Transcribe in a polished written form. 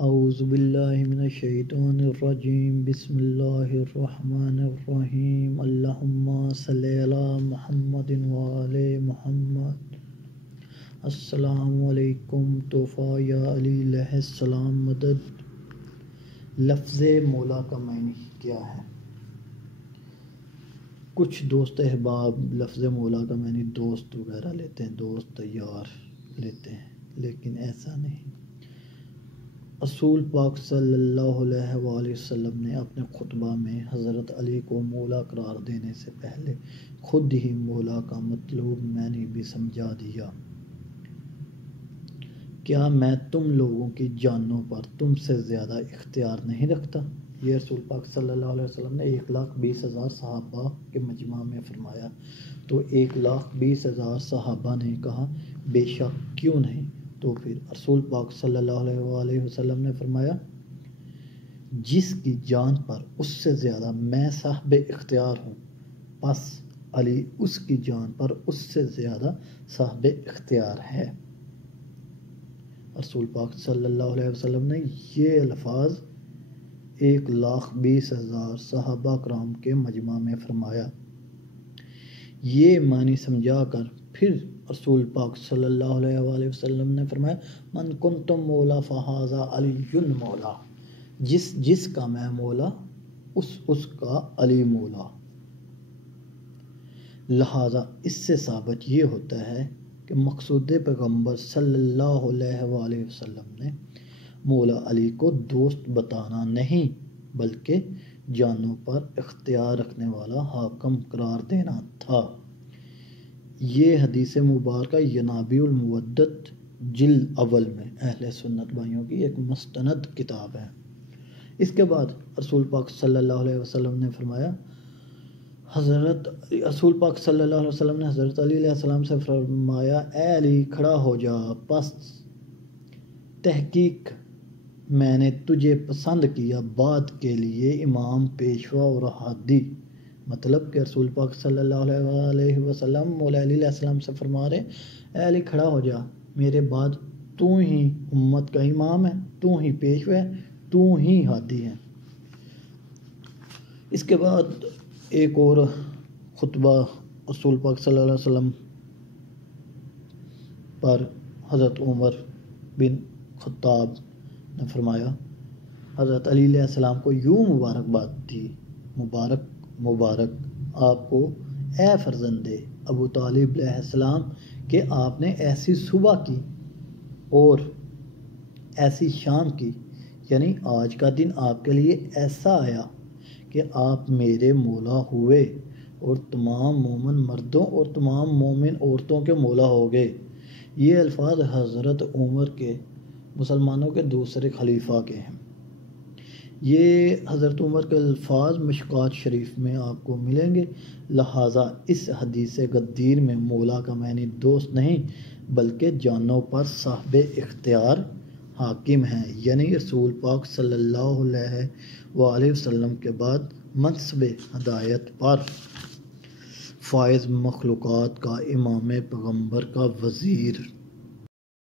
اعوذ باللہ من الشیطان الرجیم بسم اللہ الرحمن الرحیم اللہم صلی علی محمد وآل محمد۔ السلام علیکم طوفا یا علی علیہ السلام مدد۔ لفظ مولا کا معنی کیا ہے؟ کچھ دوست احباب لفظ مولا کا معنی دوست وغیرہ لیتے ہیں، دوست یار لیتے ہیں، لیکن ایسا نہیں۔ رسول پاک صلی اللہ علیہ وآلہ وسلم نے اپنے خطبہ میں حضرت علی کو مولا قرار دینے سے پہلے خود ہی مولا کا مطلوب معنی بھی سمجھا دیا۔ کیا میں تم لوگوں کی جانوں پر تم سے زیادہ اختیار نہیں رکھتا؟ یہ رسول پاک صلی اللہ علیہ وسلم نے 1,20,000 صحابہ کے مجمع میں فرمایا تو 1,20,000 صحابہ نے کہا بے شک کیوں نہیں؟ تو پھر رسول پاک صلی اللہ علیہ وآلہ وسلم نے فرمایا جس کی جان پر اس سے زیادہ میں صاحب اختیار ہوں، پس علی اس کی جان پر اس سے زیادہ صاحب اختیار ہے۔ رسول پاک صلی اللہ علیہ وسلم نے یہ الفاظ 1,20,000 صحابہ کرام کے مجمع میں فرمایا۔ یہ معنی سمجھا کر پھر رسول پاک صلی اللہ علیہ وآلہ وسلم نے فرمایا من کنتم مولا فہذا علی مولا، جس کا میں مولا اس کا علی مولا۔ لہذا اس سے ثابت یہ ہوتا ہے کہ مقصود پیغمبر صلی اللہ علیہ وآلہ وسلم نے مولا علی کو دوست بتانا نہیں بلکہ جانوں پر اختیار رکھنے والا حاکم قرار دینا تھا۔ یہ حدیث مبارکہ ینابیع المودت جلد اول میں اہل سنت بھائیوں کی ایک مستند کتاب ہے۔ اس کے بعد رسول پاک صلی اللہ علیہ وسلم نے فرمایا رسول پاک صلی اللہ علیہ وسلم نے حضرت علی علیہ السلام سے فرمایا اے علی کھڑا ہو جا، پس تحقیق میں نے تجھے پسند کیا بات کے لیے امام، پیشوا اور ہادی۔ مطلب کہ رسول پاک صلی اللہ علیہ وآلہ وسلم مولا علی علیہ السلام سے فرما رہے اے علی کھڑا ہو جا، میرے بعد تو ہی امت کا امام ہے، تو ہی پیشوا ہے، تو ہی ہادی ہے۔ اس کے بعد ایک اور خطبہ رسول پاک صلی اللہ علیہ وسلم پر حضرت عمر بن خطاب نے فرمایا حضرت علی علیہ السلام کو یوں مبارکباد دی، مبارک آپ کو اے فرزند ابو طالب علیہ السلام کہ آپ نے ایسی صبح کی اور ایسی شام کی، یعنی آج کا دن آپ کے لیے ایسا آیا کہ آپ میرے مولا ہوئے اور تمام مومن مردوں اور تمام مومن عورتوں کے مولا ہو گئے۔ یہ الفاظ حضرت عمر کے مسلمانوں کے دوسرے خلیفہ کے ہیں۔ یہ حضرت عمر کے الفاظ مشکوٰۃ شریف میں آپ کو ملیں گے۔ لہٰذا اس حدیث غدیر میں مولا کا معنی دوست نہیں بلکہ جانوں پر صاحب اختیار حاکم ہیں، یعنی رسول پاک صلی اللہ علیہ وآلہ وسلم کے بعد منصب ہدایت پر فائز مخلوقات کا امام، پیغمبر کا وزیر۔